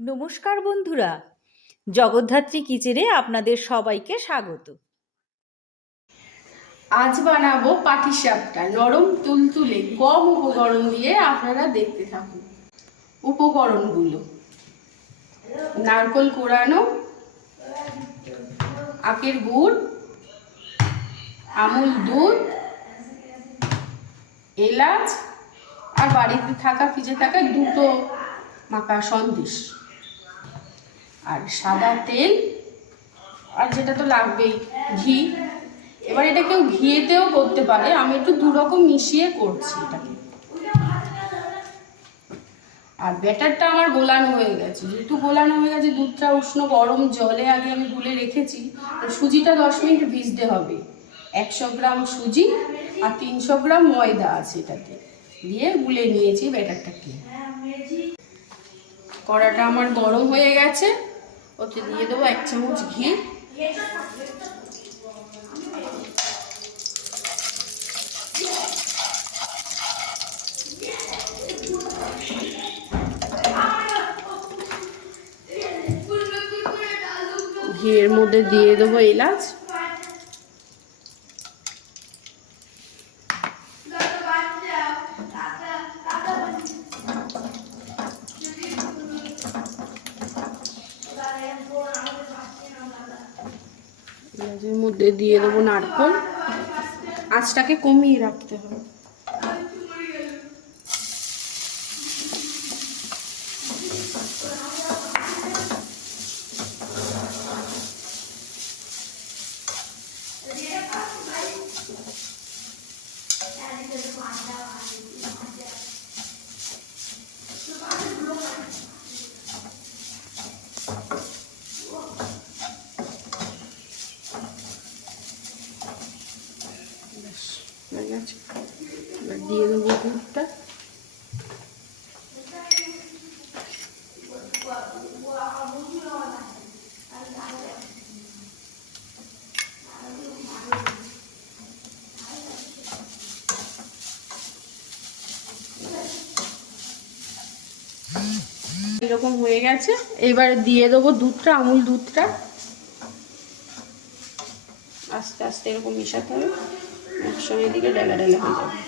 নমস্কার বন্ধুরা, জগদ্ধাত্রী কিচেনে আপনাদের সবাইকে স্বাগত। আজ বানাবো পাটিসাপটা নরম তুলতুলে কম উপকরণ দিয়ে। আপনারা দেখতে থাকুন। উপকরণগুলো: নারকেল কোড়ানো, আখের গুড়, আমুল দুধ, এলাচ আর বাড়িতে থাকা ফ্রিজে থাকা দুটো মাখা সন্দেশ, আর সাদা তেল, আর যেটা তো লাগবেই ঘি। এবার এটা কেউ ঘিয়েতেও করতে পারে, আমি একটু দুরকম মিশিয়ে করছি এটাকে। আর ব্যাটারটা আমার গোলানো হয়ে গেছে। যেহেতু গোলানো হয়ে গেছে, দুধটা উষ্ণ গরম জলে আগে আমি গুলে রেখেছি। সুজিটা 10 মিনিট ভিজতে হবে। 100 গ্রাম সুজি আর 300 গ্রাম ময়দা আছে, এটাতে দিয়ে গুলে নিয়েছি ব্যাটারটাকে। কড়াটা আমার গরম হয়ে গেছে, ওতে দিয়ে দেবো 1 চামচ ঘি। ঘিয়ের মধ্যে দিয়ে দেবো এলাচ, এলাচের মধ্যে দিয়ে দেবো নারকেল। আঁচটাকে কমিয়ে রাখতে হবে। এবার দিয়ে দেবো দুধটা। এরকম হয়ে গেছে। এবার দিয়ে দেবো দুধটা, আমুল দুধটা। আস্তে আস্তে এরকম মেশাতে হবে, একসঙ্গে দিকে ডেলা ডেলা হয়ে যাবে।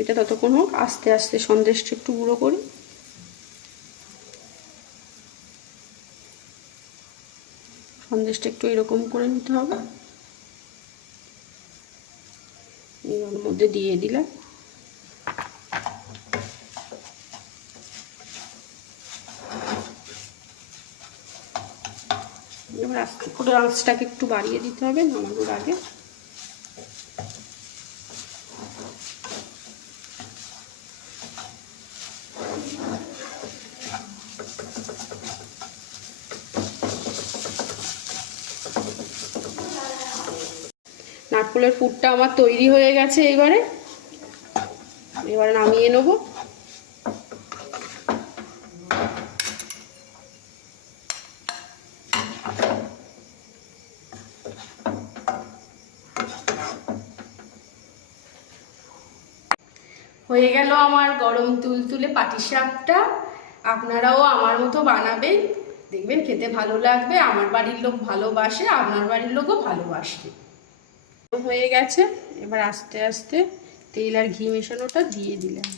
এটা ততক্ষণ হোক, আস্তে আস্তে সন্দেশটা একটু গুঁড়ো করি। সন্দেশটা একটু এরকম করে নিতে হবে। এর মধ্যে দিয়ে দিলাম। এবার আস্তে করে আঁচটাকে একটু বাড়িয়ে দিতে হবে নামানোর আগে। নারকেলের পুরটা আমার তৈরি হয়ে গেছে। এবারে নামিয়ে নেব। হয়ে গেল আমার গরম তুলতুলে পাটিসাপটা। আপনারাও আমার মতো বানাবেন, দেখবেন খেতে ভালো লাগবে। আমার বাড়ির লোক ভালোবাসে, আপনার বাড়ির লোকও ভালোবাসবে। হয়ে গেছে। এবার আস্তে আস্তে তেল আর ঘি মেশানোটা দিয়ে দিলাম।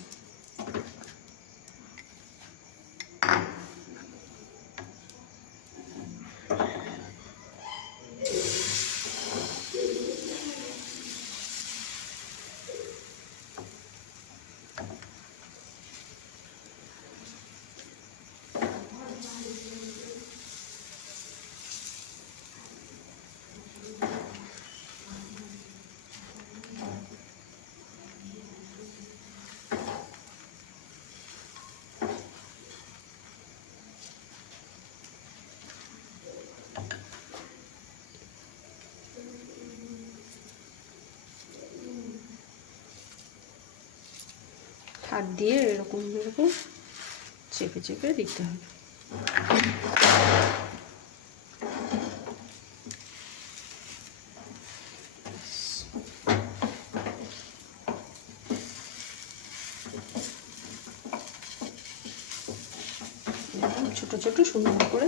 হাত দিয়ে এরকম এরকম চেপে চেপে দিতে হবে। ছোট ছোট সুন্দর করে